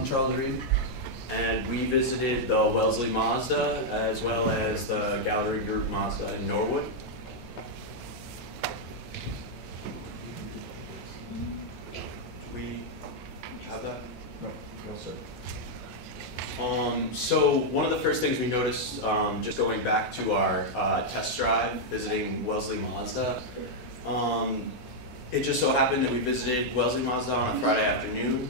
I'm Charles Reed. And we visited the Wellesley Mazda as well as the Gallery Group Mazda in Norwood. We have that? No, sir. So one of the first things we noticed, just going back to our test drive, visiting Wellesley Mazda, it just so happened that we visited Wellesley Mazda on a Friday afternoon.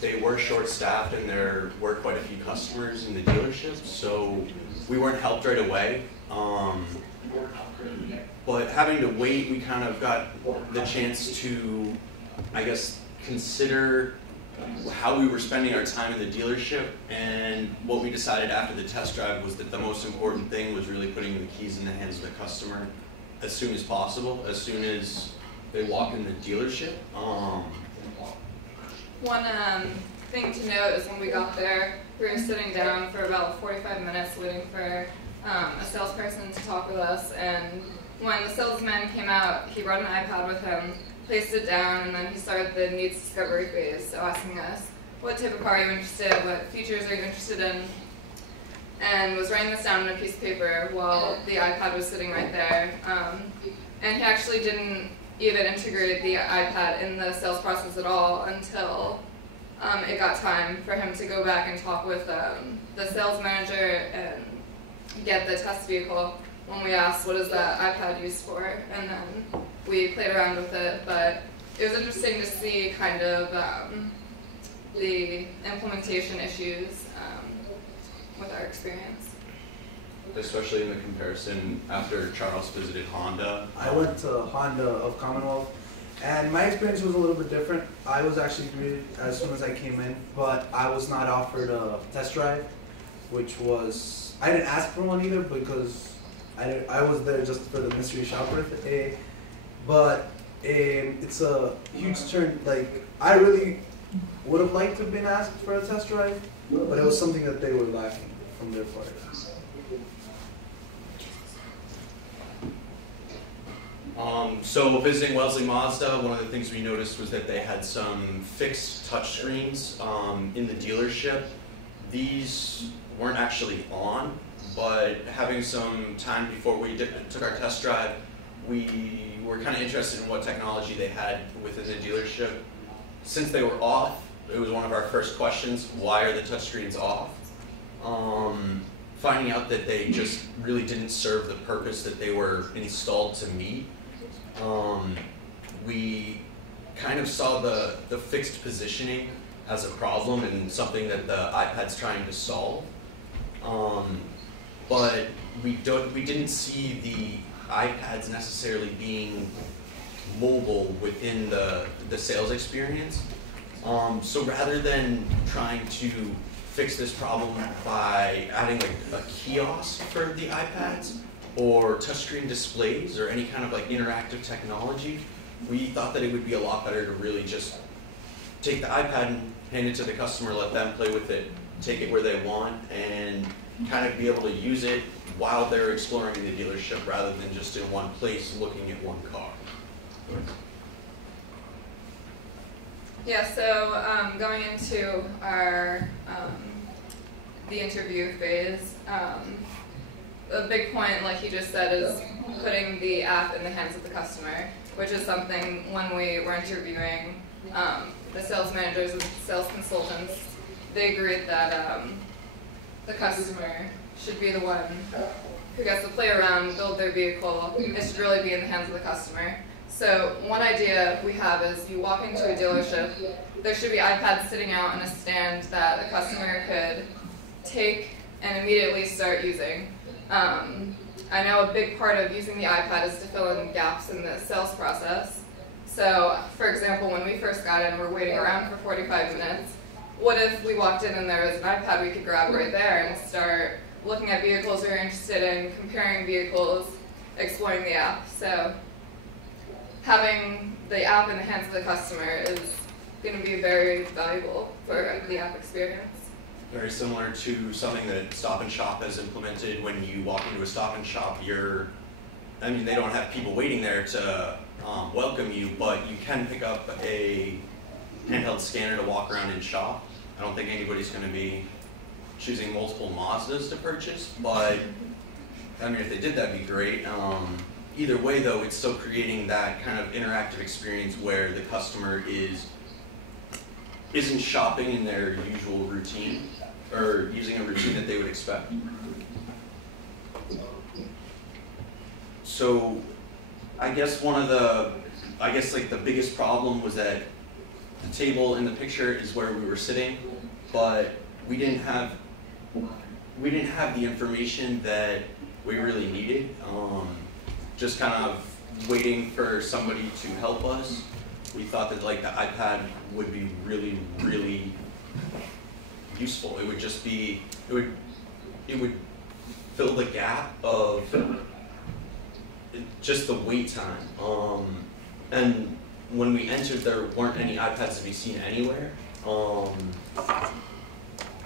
They were short-staffed and there were quite a few customers in the dealership, so we weren't helped right away. But having to wait, we kind of got the chance to, I guess, consider how we were spending our time in the dealership, and what we decided after the test drive was that the most important thing was really putting the keys in the hands of the customer as soon as possible, as soon as they walk in the dealership. One thing to note is when we got there, we were sitting down for about 45 minutes waiting for a salesperson to talk with us, and when the salesman came out, he brought an iPad with him, placed it down, and then he started the needs discovery phase, so asking us, what type of car are you interested in, what features are you interested in, and was writing this down on a piece of paper while the iPad was sitting right there. And he actually didn't even integrate the iPad in the sales process at all until it got time for him to go back and talk with the sales manager and get the test vehicle when we asked what is that iPad used for, and then we played around with it. But it was interesting to see kind of the implementation issues with our experience. Especially in the comparison after Charles visited Honda. I went to Honda of Commonwealth, and my experience was a little bit different. I was actually greeted as soon as I came in, but I was not offered a test drive, which was, I didn't ask for one either because I was there just for the mystery shopper. But it's a huge turn. Like, I really would have liked to have been asked for a test drive, but it was something that they were lacking from their part. So visiting Wellesley Mazda, one of the things we noticed was that they had some fixed touchscreens in the dealership. These weren't actually on, but having some time before we took our test drive, we were kind of interested in what technology they had within the dealership. Since they were off, it was one of our first questions, why are the touchscreens off? Finding out that they just really didn't serve the purpose that they were installed to meet. We kind of saw the fixed positioning as a problem and something that the iPad's trying to solve. But we didn't see the iPads necessarily being mobile within the sales experience. So rather than trying to fix this problem by adding like a kiosk for the iPads or touchscreen displays or any kind of like interactive technology, we thought that it would be a lot better to really just take the iPad and hand it to the customer, let them play with it, take it where they want, and kind of be able to use it while they're exploring the dealership rather than just in one place looking at one car. Yeah, so going into our the interview phase, a big point, like he just said, is putting the app in the hands of the customer, which is something when we were interviewing the sales managers and sales consultants, they agreed that the customer should be the one who gets to play around, build their vehicle. It should really be in the hands of the customer. So one idea we have is you walk into a dealership, there should be iPads sitting out in a stand that the customer could take and immediately start using. I know a big part of using the iPad is to fill in gaps in the sales process. So, for example, when we first got in, we're waiting around for 45 minutes. What if we walked in and there was an iPad we could grab right there and start looking at vehicles we were interested in, comparing vehicles, exploring the app? So having the app in the hands of the customer is going to be very valuable for the app experience. Very similar to something that Stop and Shop has implemented. When you walk into a Stop and Shop, they don't have people waiting there to welcome you, but you can pick up a handheld scanner to walk around and shop. I don't think anybody's going to be choosing multiple Mazdas to purchase, but I mean, if they did, that'd be great. Either way, though, it's still creating that kind of interactive experience where the customer isn't shopping in their usual routine or using a routine that they would expect. So, I guess like the biggest problem was that the table in the picture is where we were sitting, but we didn't have the information that we really needed. Just kind of waiting for somebody to help us. We thought that like the iPad would be really, really useful. It would just be, it would fill the gap of just the wait time. And when we entered, there weren't any iPads to be seen anywhere.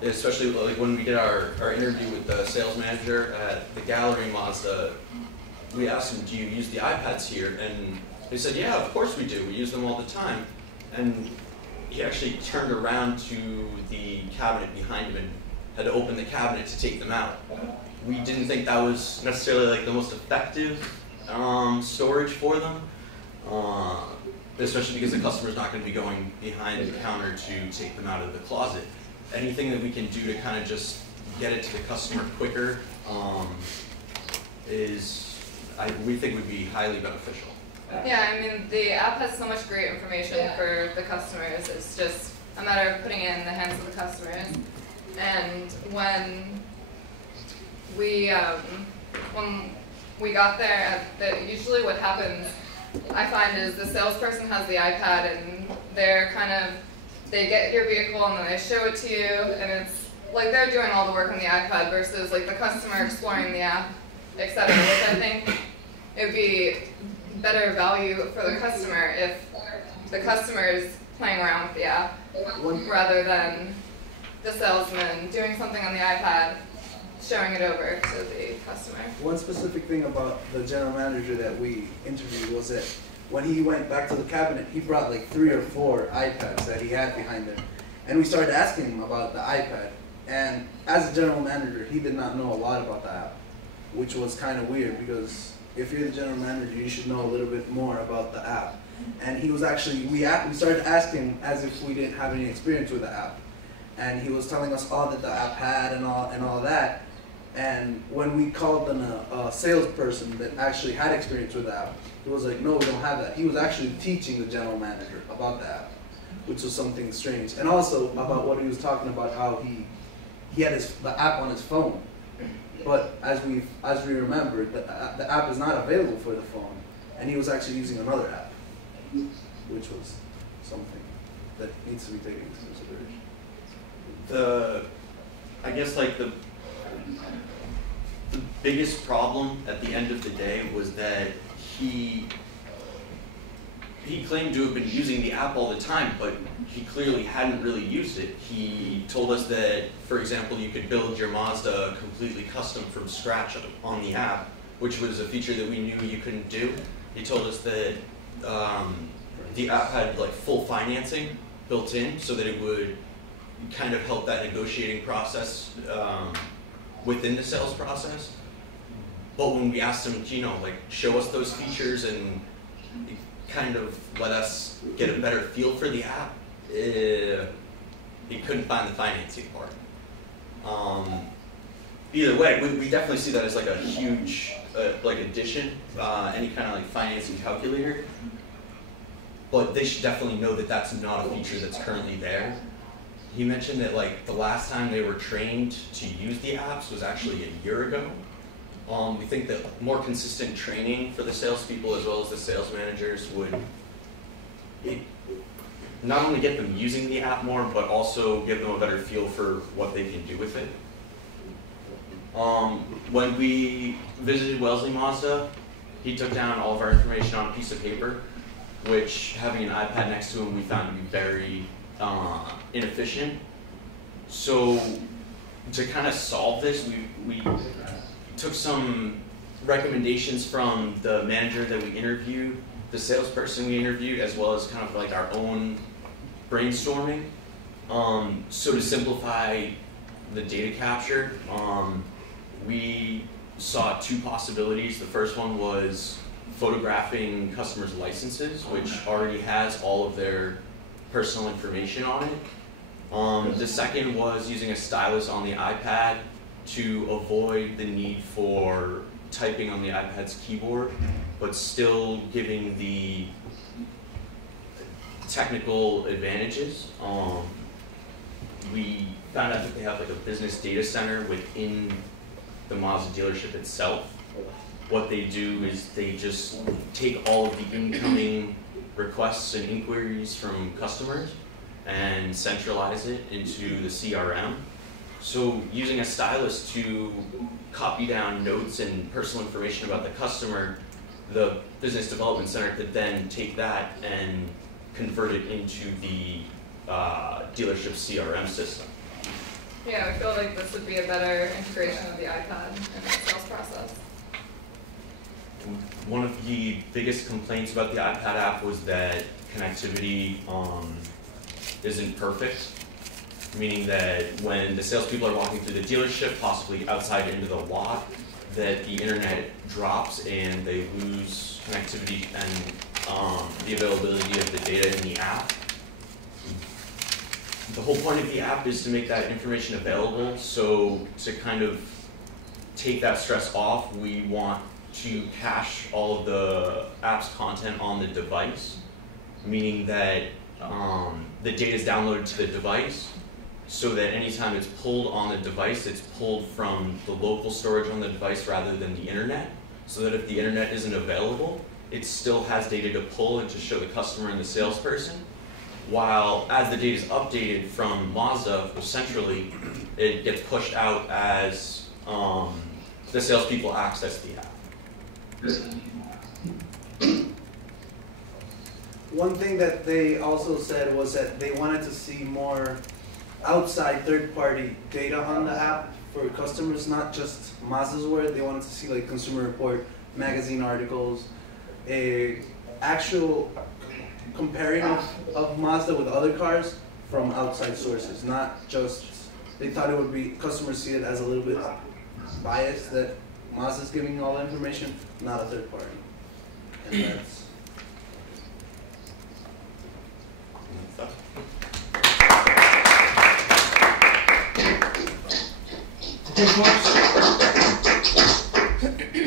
Especially like when we did our interview with the sales manager at the Gallery Mazda, we asked him, do you use the iPads here? And they said, yeah, of course we do. We use them all the time. And he actually turned around to the cabinet behind him and had to open the cabinet to take them out. We didn't think that was necessarily like the most effective storage for them, especially because the customer's not going to be going behind the counter to take them out of the closet. Anything that we can do to kind of just get it to the customer quicker we think would be highly beneficial. Yeah, I mean, the app has so much great information for the customers. It's just a matter of putting it in the hands of the customers. And when we got there, usually what happens, I find, is the salesperson has the iPad and they get your vehicle and then they show it to you, and it's like they're doing all the work on the iPad versus like the customer exploring the app, etc. Which I think it would be better value for the customer if the customer is playing around with the app rather than the salesman doing something on the iPad, showing it over to the customer. One specific thing about the general manager that we interviewed was that when he went back to the cabinet, he brought like 3 or 4 iPads that he had behind him. And we started asking him about the iPad. And as a general manager, he did not know a lot about the app, which was kind of weird because if you're the general manager, you should know a little bit more about the app. And he was actually, we started asking him as if we didn't have any experience with the app. And he was telling us all that the app had and all that. And when we called on a salesperson that actually had experience with the app, he was like, no, we don't have that. He was actually teaching the general manager about the app, which was something strange. And also about what he was talking about, how he had the app on his phone. But as we remembered, the app is not available for the phone. And he was actually using another app, which was something that needs to be taken into consideration. I guess like the biggest problem at the end of the day was that he claimed to have been using the app all the time, but he clearly hadn't really used it. He told us that, for example, you could build your Mazda completely custom from scratch on the app, which was a feature that we knew you couldn't do. He told us that the app had like full financing built in so that it would kind of help that negotiating process within the sales process. But when we asked him, like show us those features and kind of let us get a better feel for the app, he couldn't find the financing part. Either way, we definitely see that as like a huge like addition, any kind of like financing calculator. But they should definitely know that that's not a feature that's currently there. He mentioned that like the last time they were trained to use the apps was actually a year ago. We think that more consistent training for the salespeople as well as the sales managers would not only get them using the app more, but also give them a better feel for what they can do with it. When we visited Wellesley Mazda, he took down all of our information on a piece of paper, which having an iPad next to him we found to be very inefficient. So to kind of solve this, we took some recommendations from the manager that we interviewed, the salesperson we interviewed, as well as kind of like our own brainstorming. So to simplify the data capture, we saw two possibilities. The first one was photographing customers' licenses, which already has all of their personal information on it. The second was using a stylus on the iPad to avoid the need for typing on the iPad's keyboard, but still giving the technical advantages. We found out that they have like a business data center within the Mazda dealership itself. What they do is they just take all of the incoming requests and inquiries from customers and centralize it into the CRM. So using a stylus to copy down notes and personal information about the customer, the business development center could then take that and convert it into the dealership CRM system. Yeah, I feel like this would be a better integration of the iPad in the sales process. One of the biggest complaints about the iPad app was that connectivity isn't perfect, meaning that when the salespeople are walking through the dealership, possibly outside into the lot, that the internet drops and they lose connectivity and the availability of the data in the app. The whole point of the app is to make that information available, so to kind of take that stress off, we want to cache all of the app's content on the device, meaning that the data is downloaded to the device, so that anytime it's pulled on the device, it's pulled from the local storage on the device rather than the internet, so that if the internet isn't available, it still has data to pull and to show the customer and the salesperson, while as the data is updated from Mazda centrally, it gets pushed out as the salespeople access the app. One thing that they also said was that they wanted to see more outside third-party data on the app for customers, not just Mazda's word. They wanted to see like Consumer Report, magazine articles, a actual comparing of Mazda with other cars from outside sources, not just, they thought it would be, customers see it as a little bit biased that Mazda's giving all the information, not a third party. And that's...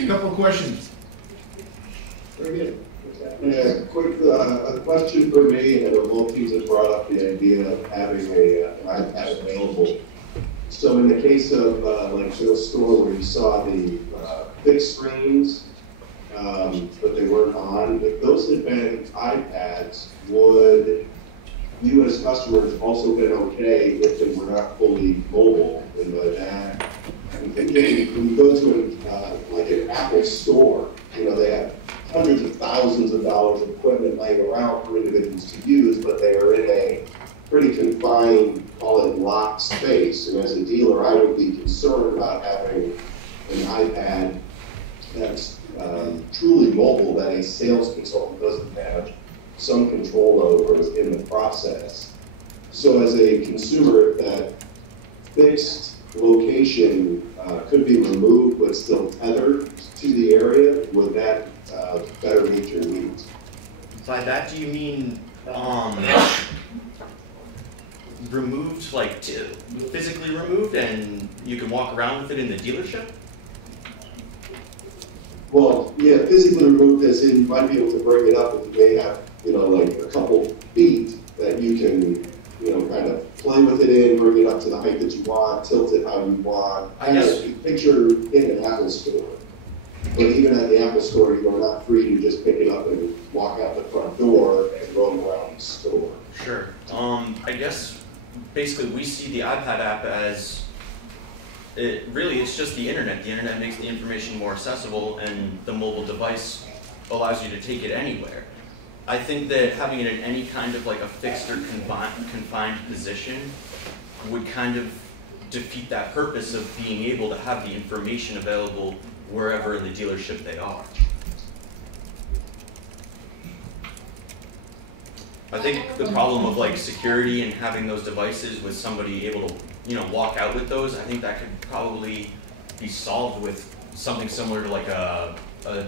Couple of questions. Very good. Yeah, quick a question for me, and both teams have brought up the idea of having an iPad available. So in the case of like Bill's store where you saw the big screens, but they weren't on, if those had been iPads, would you as customers also been okay if they were not fully mobile? And by that, I'm thinking when you go to like an Apple store, you know, they have hundreds of thousands of dollars of equipment laying around for individuals to use, but they are in a pretty confined, call it locked space. And as a dealer, I would be concerned about having an iPad that's truly mobile that a sales consultant doesn't have some control over in the process. So as a consumer, if that fixed location could be removed but still tethered to the area, would that better meet your needs? By that, do you mean removed, like physically removed, and you can walk around with it in the dealership? Well, yeah, physically removed as in you might be able to bring it up if you may have, you know, like a couple feet that you can, you know, kind of play with it in, bring it up to the height that you want, tilt it how you want. I guess. Picture in an Apple store. But even at the Apple store, you are not free to just pick it up and walk out the front door and roam around the store. Sure. I guess basically we see the iPad app as it's just the internet. The internet makes the information more accessible, and the mobile device allows you to take it anywhere. I think that having it in any kind of like a fixed or confined position would kind of defeat that purpose of being able to have the information available wherever in the dealership they are. I think the problem of like security and having those devices with somebody able to, you know, walk out with those, I think that could probably be solved with something similar to like a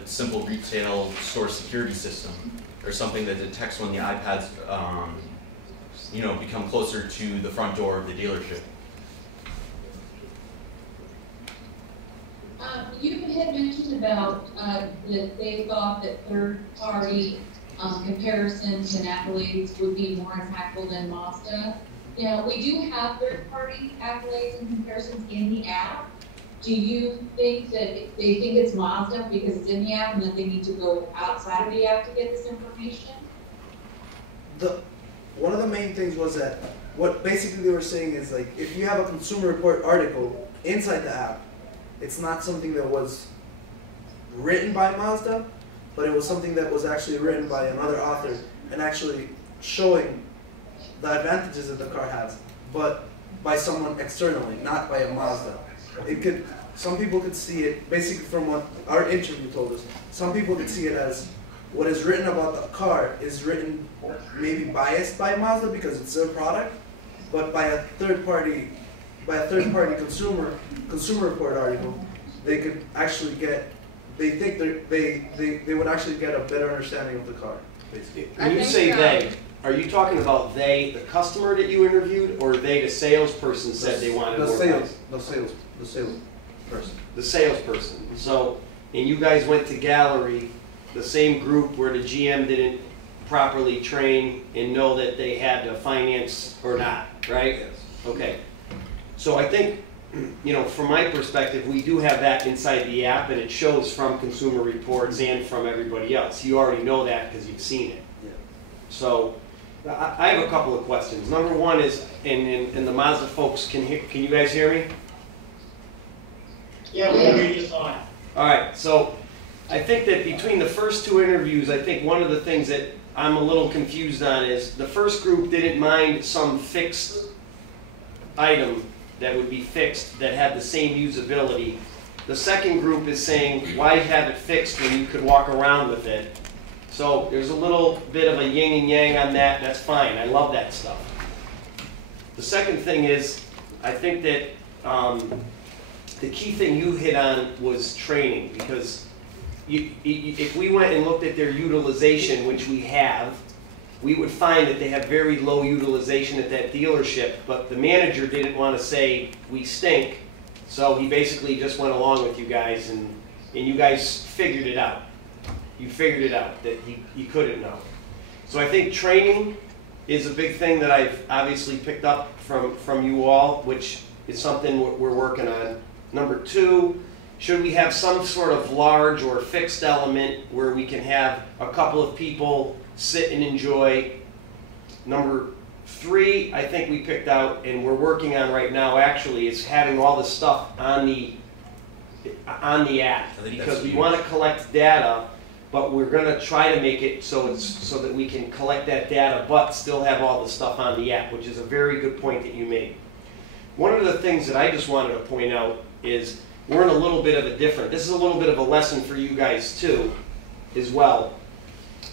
simple retail store security system, or something that detects when the iPads, you know, become closer to the front door of the dealership. You had mentioned about that they thought that third-party comparisons and accolades would be more impactful than Mazda. You know, we do have third-party accolades and comparisons in the app. Do you think that they think it's Mazda because it's in the app and that they need to go outside of the app to get this information? One of the main things was that what basically they were saying is like if you have a Consumer Report article inside the app, it's not something that was written by Mazda, but it was something that was actually written by another author and actually showing the advantages that the car has, but by someone externally, not by a Mazda. Some people could see it, basically from what our interview told us, some people could see it as what is written about the car is written maybe biased by Mazda because it's their product, but by a third party consumer report article, they could actually get, they think they would actually get a better understanding of the car, basically. When you say they, are you talking about they, the customer that you interviewed, or they, the salesperson said they wanted more price? The salesperson. The salesperson. So, and you guys went to Gallery, the same group where the GM didn't properly train and know that they had to finance or not, right? Yes. Okay. So I think, you know, from my perspective, we do have that inside the app, and it shows from Consumer Reports and from everybody else. You already know that because you've seen it. Yeah. So I have a couple of questions. Number one is, and the Mazda folks, can you guys hear me? Yeah, we hear you fine. All right, so I think that between the first two interviews, I think one of the things that I'm a little confused on is the first group didn't mind some fixed item that would be fixed that had the same usability. The second group is saying, why have it fixed when you could walk around with it? So there's a little bit of a yin and yang on that. That's fine. I love that stuff. The second thing is, I think that the key thing you hit on was training, because if we went and looked at their utilization, which we have, we would find that they have very low utilization at that dealership, but the manager didn't want to say, we stink, so he basically just went along with you guys, and you guys figured it out. You figured it out, that he couldn't know. So I think training is a big thing that I've obviously picked up from you all, which is something we're working on. Number two, should we have some sort of large or fixed element where we can have a couple of people sit and enjoy? Number three, I think we picked out, and we're working on right now actually, is having all the stuff on the app, because we want to collect data, but we're going to try to make it so that we can collect that data but still have all the stuff on the app, which is a very good point that you made. One of the things that I just wanted to point out is we're in a little bit of a different, this is a little bit of a lesson for you guys too, as well.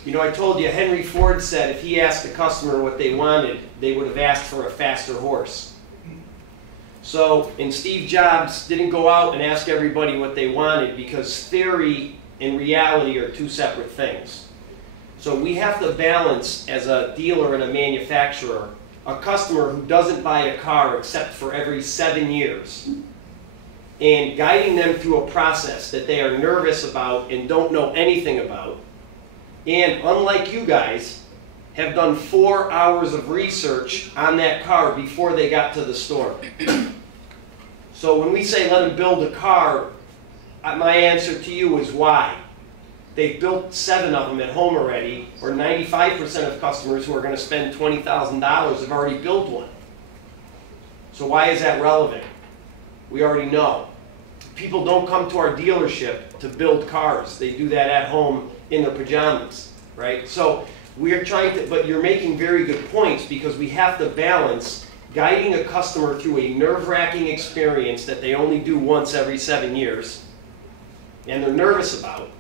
You know, I told you Henry Ford said if he asked the customer what they wanted, they would have asked for a faster horse. So, and Steve Jobs didn't go out and ask everybody what they wanted, because theory and reality are two separate things. So we have to balance, as a dealer and a manufacturer, a customer who doesn't buy a car except for every 7 years, and guiding them through a process that they are nervous about and don't know anything about, and unlike you guys, have done 4 hours of research on that car before they got to the store. So when we say let them build a car, my answer to you is why. They've built 7 of them at home already, or 95% of customers who are going to spend $20,000 have already built one. So why is that relevant? We already know. People don't come to our dealership to build cars. They do that at home in their pajamas, right? So we're trying to, but you're making very good points, because we have to balance guiding a customer through a nerve-wracking experience that they only do once every 7 years, and they're nervous about,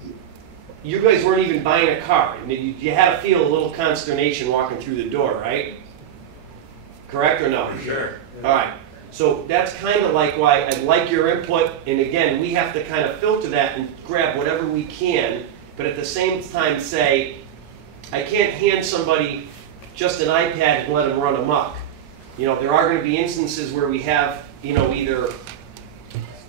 you guys weren't even buying a car. I mean, you had to feel a little consternation walking through the door, right? Correct or no? Sure. All right. So that's kind of like why I like your input. And again, we have to kind of filter that and grab whatever we can, but at the same time say, I can't hand somebody just an iPad and let them run amok. You know, there are going to be instances where we have, you know, either,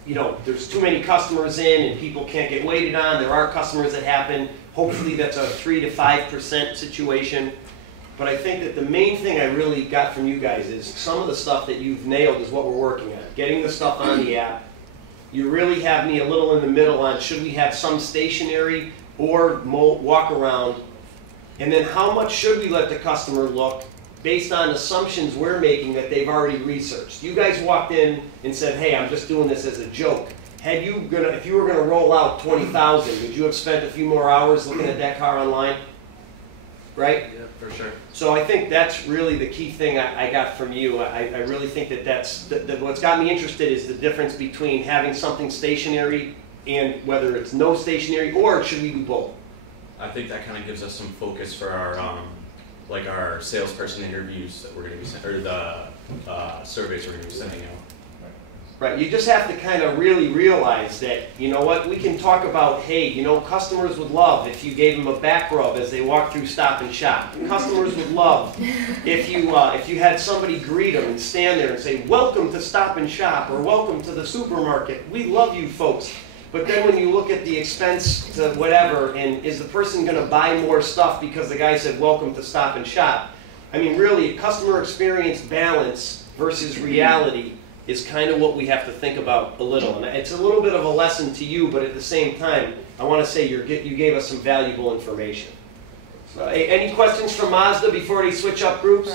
you know, there's too many customers in and people can't get waited on. There are customers that happen. Hopefully that's a 3 to 5% situation. But I think that the main thing I really got from you guys is some of the stuff that you've nailed is what we're working on. Getting the stuff on the app. You really have me a little in the middle on should we have some stationary or walk around. And then how much should we let the customer look based on assumptions we're making that they've already researched. You guys walked in and said, hey, I'm just doing this as a joke. If you were gonna roll out 20,000, would you have spent a few more hours looking at that car online? Right? Yeah, for sure. So I think that's really the key thing I got from you. I really think that's what's got me interested is the difference between having something stationary and whether it's no stationary or should we do both? I think that kind of gives us some focus for our like our salesperson interviews that we're going to be sending, or the surveys we're going to be sending out. Right, you just have to kind of really realize that, you know what, we can talk about, hey, you know, customers would love if you gave them a back rub as they walk through Stop and Shop. Customers would love if you had somebody greet them and stand there and say, welcome to Stop and Shop, or welcome to the supermarket. We love you folks. But then when you look at the expense to whatever, and is the person going to buy more stuff because the guy said, welcome to Stop and Shop? I mean, really, customer experience balance versus reality is kind of what we have to think about a little. And it's a little bit of a lesson to you, but at the same time, I want to say you gave us some valuable information. So, any questions from Mazda before they switch up groups?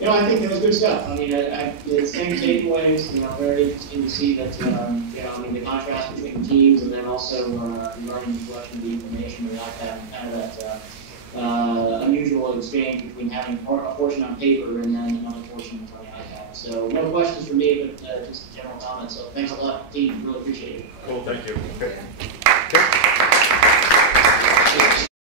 You know, I think that was good stuff. I mean, the same takeaways, you know, very interesting to see that, you know, I mean, the contrast between teams and then also learning the collection of the information. We like that kind of that unusual exchange between having a portion on paper and then another portion on the iPad. So no questions for me, but just general comments. So thanks a lot, team. Really appreciate it. Cool, thank you. Okay.